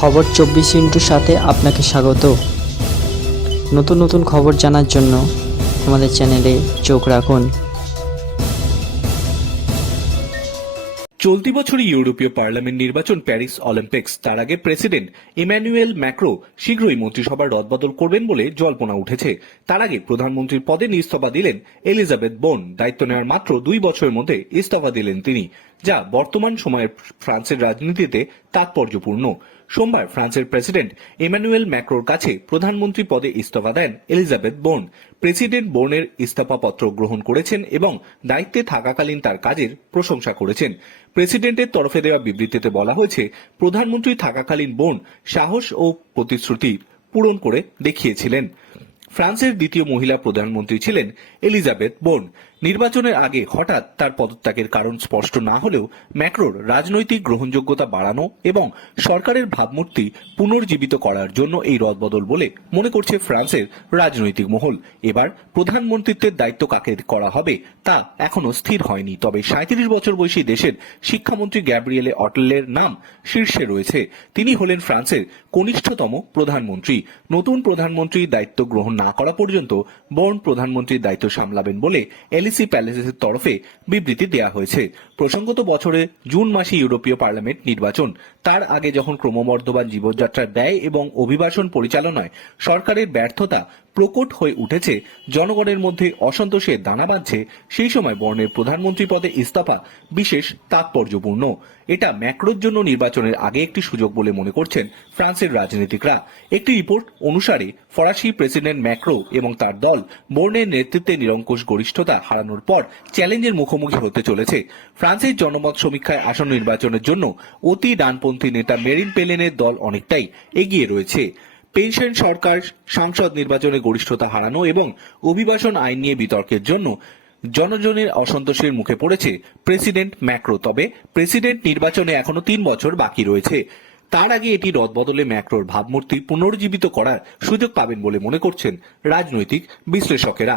খবর চব্বিশ ইন্টুর সাথে আপনাকে স্বাগত। নতুন নতুন খবর জানার জন্য আমাদের চ্যানেলে চোখ রাখুন। চলতি বছরই ইউরোপীয় পার্লামেন্ট নির্বাচন প্যারিস অলিম্পিক্স, তার আগে প্রেসিডেন্ট ইম্যানুয়েল ম্যাক্রো শীঘ্রই মন্ত্রিসভার রদবদল করবেন বলে জল্পনা উঠেছে। তার আগে প্রধানমন্ত্রীর পদে ইস্তফা দিলেন এলিজাবেথ বোন, দায়িত্ব নেওয়ার মাত্র দুই বছরের মধ্যে ইস্তফা দিলেন তিনি। যা বর্তমান সময়ের ফ্রান্সের রাজনীতিতে তাৎপর্যপূর্ণ। সোমবার ফ্রান্সের প্রেসিডেন্ট ইমানুয়েল ম্যাক্রোর কাছে প্রধানমন্ত্রী পদে ইস্তফা দেন এলিজাবেথ বোর্ন। প্রেসিডেন্ট বোর্নের ইস্তফাপত্র গ্রহণ করেছেন এবং দায়িত্বে থাকাকালীন তার কাজের প্রশংসা করেছেন। প্রেসিডেন্টের তরফে দেওয়া বিবৃতিতে বলা হয়েছে, প্রধানমন্ত্রী থাকাকালীন বোর্ন সাহস ও প্রতিশ্রুতি পূরণ করে দেখিয়েছিলেন। ফ্রান্সের দ্বিতীয় মহিলা প্রধানমন্ত্রী ছিলেন এলিজাবেথ বোর্ন। নির্বাচনের আগে হঠাৎ তার পদত্যাগের কারণ স্পষ্ট না হলেও ম্যাক্রোর রাজনৈতিক গ্রহণযোগ্যতা বাড়ানো এবং সরকারের ভাবমূর্তি পুনর্জীবিত করার জন্য এই রদবদল বলে মনে করছে ফ্রান্সের রাজনৈতিক মহল। এবার প্রধানমন্ত্রিত্বের দায়িত্ব কাকে করা হবে তা এখনও স্থির হয়নি। তবে সাঁত্রিশ বছর বয়সী দেশের শিক্ষামন্ত্রী গ্যাব্রিয়েলে অটলের নাম শীর্ষে রয়েছে। তিনি হলেন ফ্রান্সের কনিষ্ঠতম প্রধানমন্ত্রী। নতুন প্রধানমন্ত্রী দায়িত্ব গ্রহণ না করা পর্যন্ত বর্ণ প্রধানমন্ত্রীর দায়িত্ব সামলাবেন বলে এলিসি প্যালেসের তরফে বিবৃতি দেয়া হয়েছে। প্রসঙ্গত বছরে জুন মাসে ইউরোপীয় পার্লামেন্ট নির্বাচন। তার আগে যখন ক্রমবর্ধমান জীবনযাত্রার ব্যয় এবং অভিবাসন পরিচালনায় সরকারের ব্যর্থতা প্রকট হয়ে উঠেছে, জনগণের মধ্যে অসন্তোষের দানা বাঁধছে, সেই সময় বর্ণের প্রধানমন্ত্রী পদে ইস্তফা বিশেষ তাৎপর্যপূর্ণ। এটা ম্যাক্রোর জন্য নির্বাচনের আগে একটি সুযোগ বলে মনে করছেন ফ্রান্সের রাজনীতিকরা। একটি রিপোর্ট অনুসারে ফরাসি প্রেসিডেন্ট ম্যাক্রো এবং তার দল বর্ণের নেতৃত্বে নিরঙ্কুশ গরিষ্ঠতা হারানোর পর চ্যালেঞ্জের মুখোমুখি হতে চলেছে। ফ্রান্সের জনমত সমীক্ষায় আসন্ন নির্বাচনের জন্য অতি ডানপন্থী নেতা মেরিন পেলেনের দল অনেকটাই এগিয়ে রয়েছে। পেনশন সরকার সাংসদ নির্বাচনে গরিষ্ঠতা হারানো এবং অভিবাসন আইন নিয়ে বিতর্কের জন্য জনজনের অসন্তোষের মুখে পড়েছে প্রেসিডেন্ট ম্যাক্রো। তবে প্রেসিডেন্ট নির্বাচনে এখনও তিন বছর বাকি রয়েছে। তার আগে এটি রদবদলে ম্যাক্রোর ভাবমূর্তি পুনর্জীবিত করার সুযোগ পাবেন বলে মনে করছেন রাজনৈতিক বিশ্লেষকেরা।